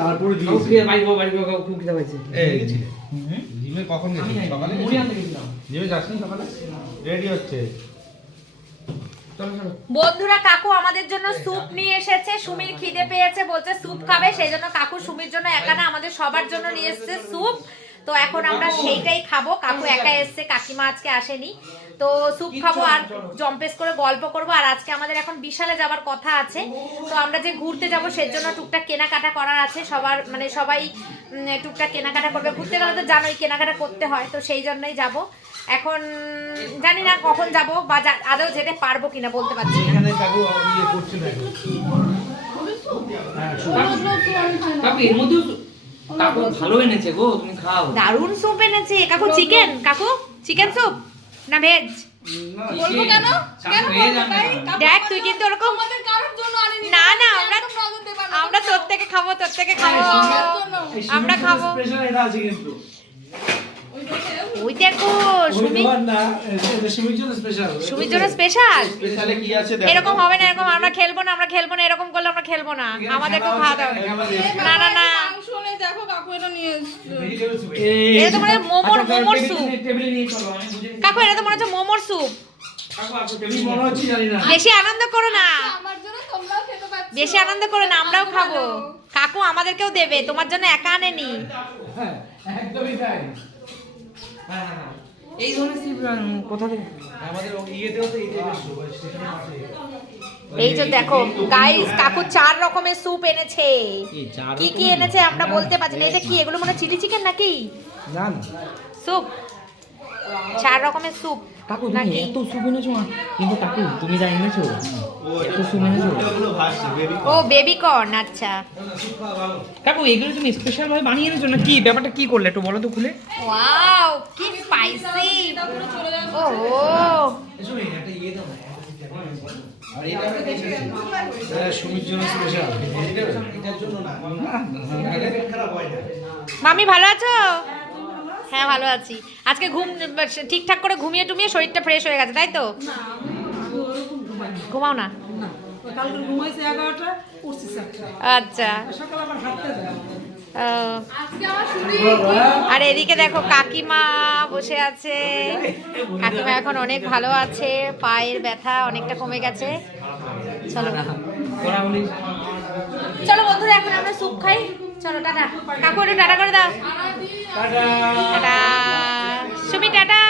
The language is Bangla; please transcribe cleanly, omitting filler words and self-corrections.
তারপরে দিয়েছি বাড়ি খুব খিদা পাইছে। জিমে কখন গেছিস? সকালে মুড়ি আনতে গেছিলাম। জিমে যাসনি সকালে? রেডি হচ্ছে। বন্ধুরা কাকু আমাদের জন্য স্যুপ নিয়ে এসেছে। সুমির খিদে পেয়েছে, বলছে স্যুপ খাবে, সেই জন্য কাকু সুমির জন্য একা না আমাদের সবার জন্য নিয়ে এসেছে স্যুপ। তো এখন আমরা সেইটাই খাবো। কাকু একা এসেছে, কাকিমা আজকে আসেনি। তো স্যুপ খাবো আর জম্পেস করে গল্প করবো। আর আজকে আমাদের এখন বিশালে যাবার কথা আছে। তো আমরা যে ঘুরতে যাবো সেজন্য টুকটাক কেনাকাটা করার আছে সবার, মানে সবাই টুকটাক কেনাকাটা করবে। ঘুরতে গেলে তো জানোই কেনাকাটা করতে হয়, তো সেই জন্যই যাব। এখন জানি না কখন যাব বা আদৌ যেতে পারবো কিনা বলতে পারছি না। কাকু ভালো এনেছে গো, তুমি খাও। দারুণ স্যুপ এনেছে কাকু। চিকেন কাকু, চিকেন স্যুপ না ভেজ? বলবো কেন? কেন বলবো ভাই? দেখ তুই কিন্তু ওরকম আমাদের কারোর জন্য আনিনি। না না, আমরা তোর থেকে খাবো, তোর থেকে খাবো, আমরা খাবো। স্পেশাল এটা আছে কিন্তু। ওই দেখো সুমি, না এটা সুমির জন্য স্পেশাল। সুমির জন্য স্পেশাল। স্পেশালে কি আছে দেখো। এরকম হবে না, এরকম আমরা খেলবো না, আমরা খেলবো না, এরকম করলে আমরা খেলবো না। আমাদেরকেও খাওয়া দাও। না না না, মাংস নেই, দেখো কাকু এটা নিয়ে এসেছে। এটা তো মনে হয় মোমোর স্যুপ। টেবিলে নিয়ে চলো, আমি বুঝে কাকু এটা তো মনে হচ্ছে মোমোর স্যুপ। কাকু আপু কি টেবিলে মনে হচ্ছে জানি না। বেশি আনন্দ করো না, আমার জন্য তোমরাও খেতে পাচ্ছো। বেশি আনন্দ করো না, আমরাও খাবো। কাকু আমাদেরকেও দেবে, তোমার জন্য একা আনেনি। হ্যাঁ একদমই তাই। হ্যাঁ হ্যাঁ হ্যাঁ। এই ধরনের স্লিপ কোথা থেকে? আমাদের ইয়েতেও তো এই টাইপের শো স্টেশনে আছে। এই যে দেখো গাইস, কাকু 4 রকমের স্যুপ এনেছে। কি কি এনেছে আমরা বলতে পারছি না। এটা কি, এগুলো মনে চিলি চিকেন নাকি? না না স্যুপ, 4 রকমের স্যুপ কাকু তুমি নাকি? এত স্যুপ এনেছো না, কিন্তু কাকু তুমি যা এনেছো এত স্যুপ এনেছো। ও বেবি কর্ন, আচ্ছা। কাকু এগুলো তুমি স্পেশাল ভাবে বানিয়ে এনেছো না কি? ব্যাপারটা কি করলে একটু বলো তো খুলে। ওয়াও কি স্পাইসি। ও আর এটা সুমির জন্য স্পেশাল। এটার জন্য না। খারাপ হয় না। মামি ভালো আছো? হ্যাঁ ভালো আছি। আজকে ঘুম ঠিকঠাক করে ঘুমিয়ে টুমিয়ে শরীরটা ফ্রেশ হয়ে গেছে, তাই তো? ঘুমাও না? কালকে ঘুমাইছে 11টা, উঠছি 7টা। আচ্ছা। সকালে আবার হাঁটতে যায়। ও, আজকে আমার শুনি আর এদিকে দেখো কাকিমা বসে আছে। কাকিমা এখন অনেক ভালো আছে, পায়ের ব্যথা অনেকটা কমে গেছে। চলো চলো বন্ধুরা, এখন আমরা স্যুপ খাই। চলো টাটা। কাকু একটু টাটা করে দাও। টাটা সুমি, টাটা।